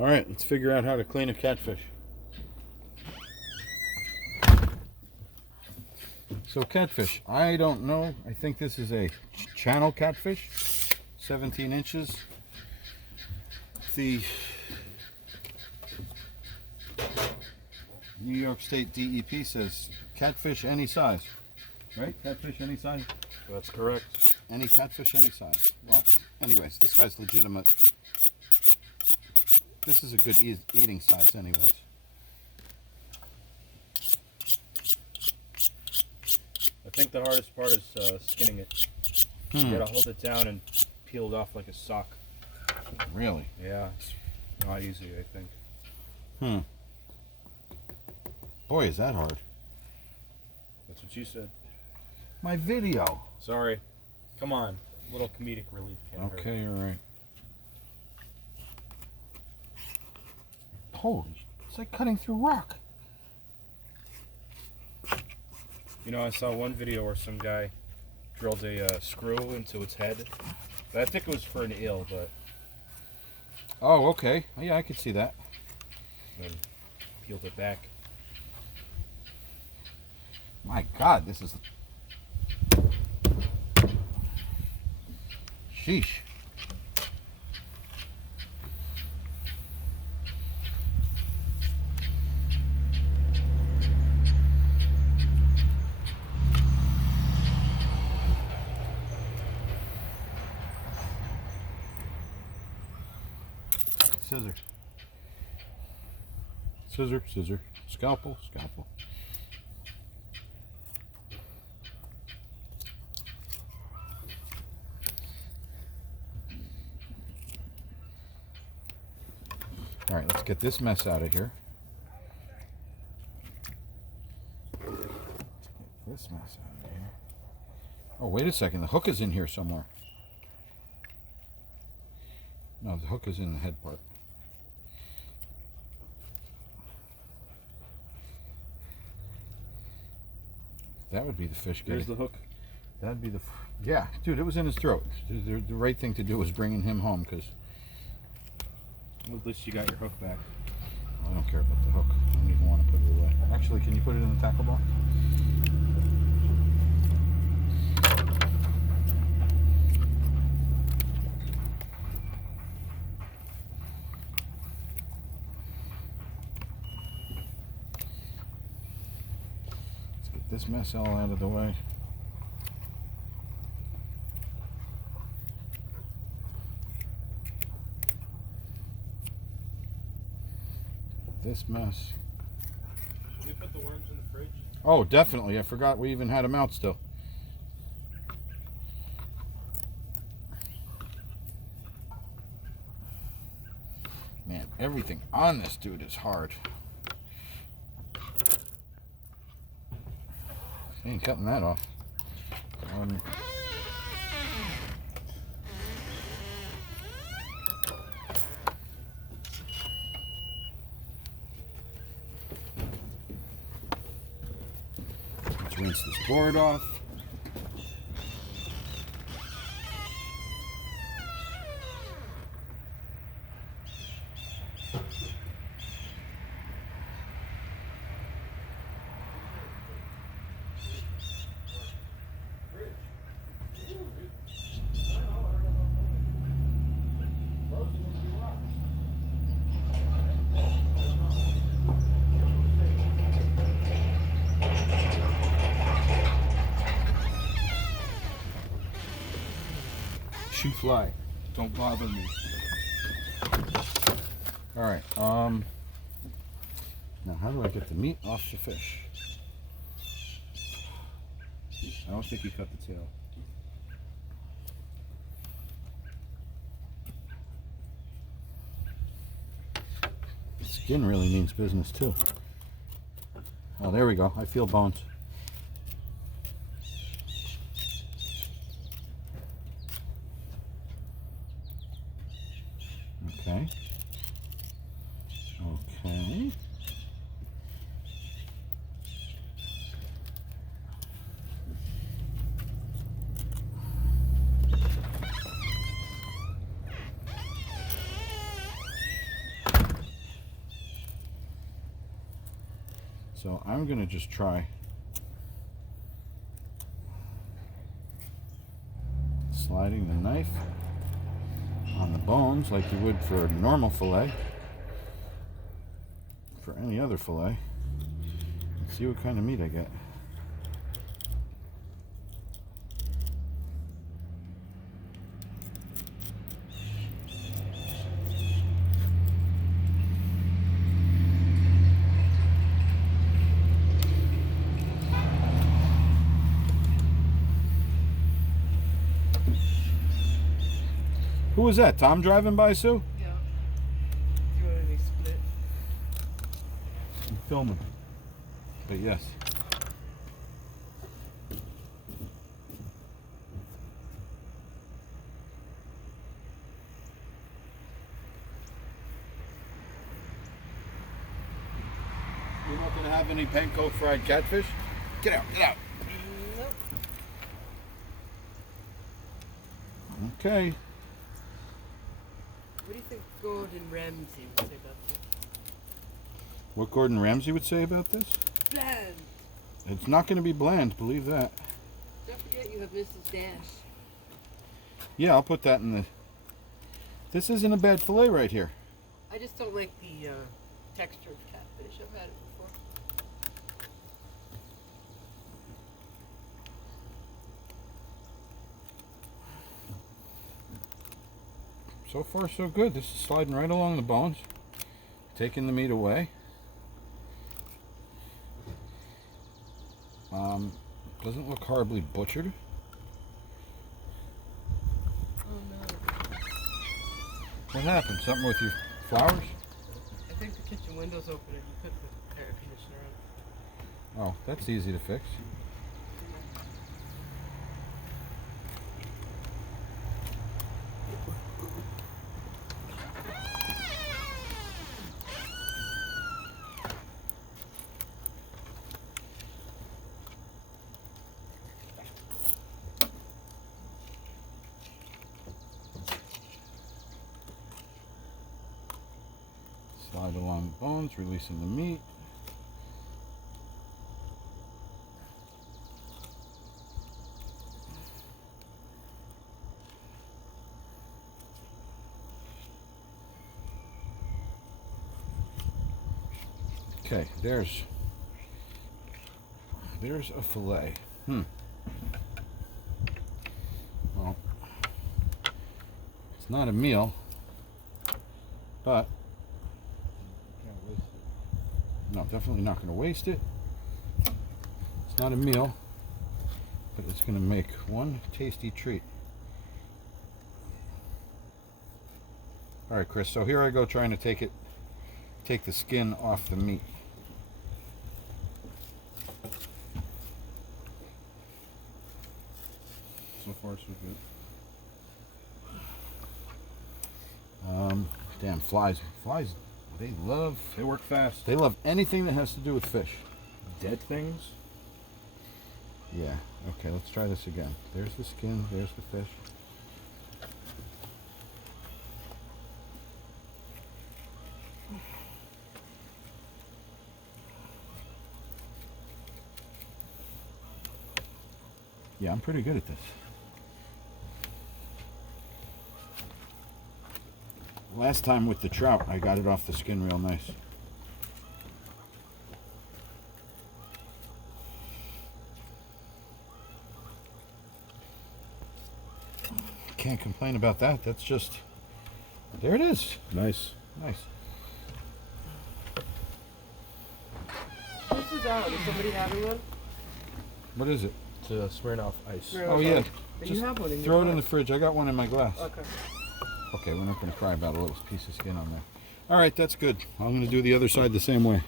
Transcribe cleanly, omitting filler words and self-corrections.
All right, let's figure out how to clean a catfish. So catfish, I don't know. I think this is a channel catfish, 17 inches. The New York State DEP says catfish any size, right? Catfish any size? That's correct. Any catfish any size. Well, anyways, this guy's legitimate. This is a good eating size anyways. I think the hardest part is skinning it. You gotta hold it down and peel it off like a sock. Really? Yeah, it's not easy, I think. Boy, is that hard. That's what you said. My video. Sorry. Come on. A little comedic relief can't hurt. Okay, all right. Holy, it's like cutting through rock. You know, I saw one video where some guy drilled a screw into its head. I think it was for an eel, but... Oh, okay. Yeah, I could see that. then peeled it back. My God, this is... Sheesh. Scissor. Scissor, scissor. Scalpel, scalpel. All right, let's get this mess out of here. Get this mess out of here. Oh, wait a second. The hook is in here somewhere. No, the hook is in the head part. That would be the fish getting. There's the hook. That'd be the... Yeah, dude, it was in his throat. The right thing to do was bringing him home, because... At least you got your hook back. I don't care about the hook. I don't even want to put it away. Actually, can you put it in the tackle box? Let's get this mess all out of the way. This mess. Should we put the worms in the fridge? Oh, definitely. I forgot we even had them out still. Man, everything on this dude is hard. Ain't cutting that off. Let's rinse this board off. Shoot fly. Don't bother me. All right. Now, how do I get the meat off the fish? I don't think you cut the tail. The skin really means business too. Oh, there we go. I feel bones. Okay. Okay. So I'm going to just try sliding the knife on the bones like you would for a normal fillet, for any other fillet, and see what kind of meat I get. Who was that? Tom driving by, Sue? Yeah. Do you want any split? I'm filming. But yes. You're not going to have any panko fried catfish? Get out, get out. Nope. Okay. What do you think Gordon Ramsay would say about this? What Gordon Ramsay would say about this? Bland. It's not going to be bland, believe that. Don't forget you have Mrs. Dash. Yeah, I'll put that in the... This isn't a bad fillet right here. I just don't like the texture of catfish. I've had it before. So far, so good. This is sliding right along the bones, taking the meat away. Doesn't look horribly butchered. Oh no. What happened? Something with your flowers? I think the kitchen window's open and you put the air conditioner on. Oh, that's easy to fix. Slide along the bones, releasing the meat. Okay, there's a fillet. Well, it's not a meal, but no, definitely not going to waste it. It's not a meal, but it's going to make one tasty treat. All right, Chris, so here I go trying to take the skin off the meat. So far, so good. Damn, flies, They work fast. they love anything that has to do with fish. Dead things? Yeah, okay, let's try this again. There's the skin, there's the fish. Yeah, I'm pretty good at this. Last time with the trout, I got it off the skin real nice. Can't complain about that. That's just... There it is. Nice. Nice. This is out. Is somebody having one? What is it? It's a Smirnoff Ice. Smirnoff. Oh, yeah. You Just have one in throw your it in the glass. fridge. I got one in my glass. Okay. Okay, we're not going to cry about a little piece of skin on there. All right, that's good. I'm going to do the other side the same way.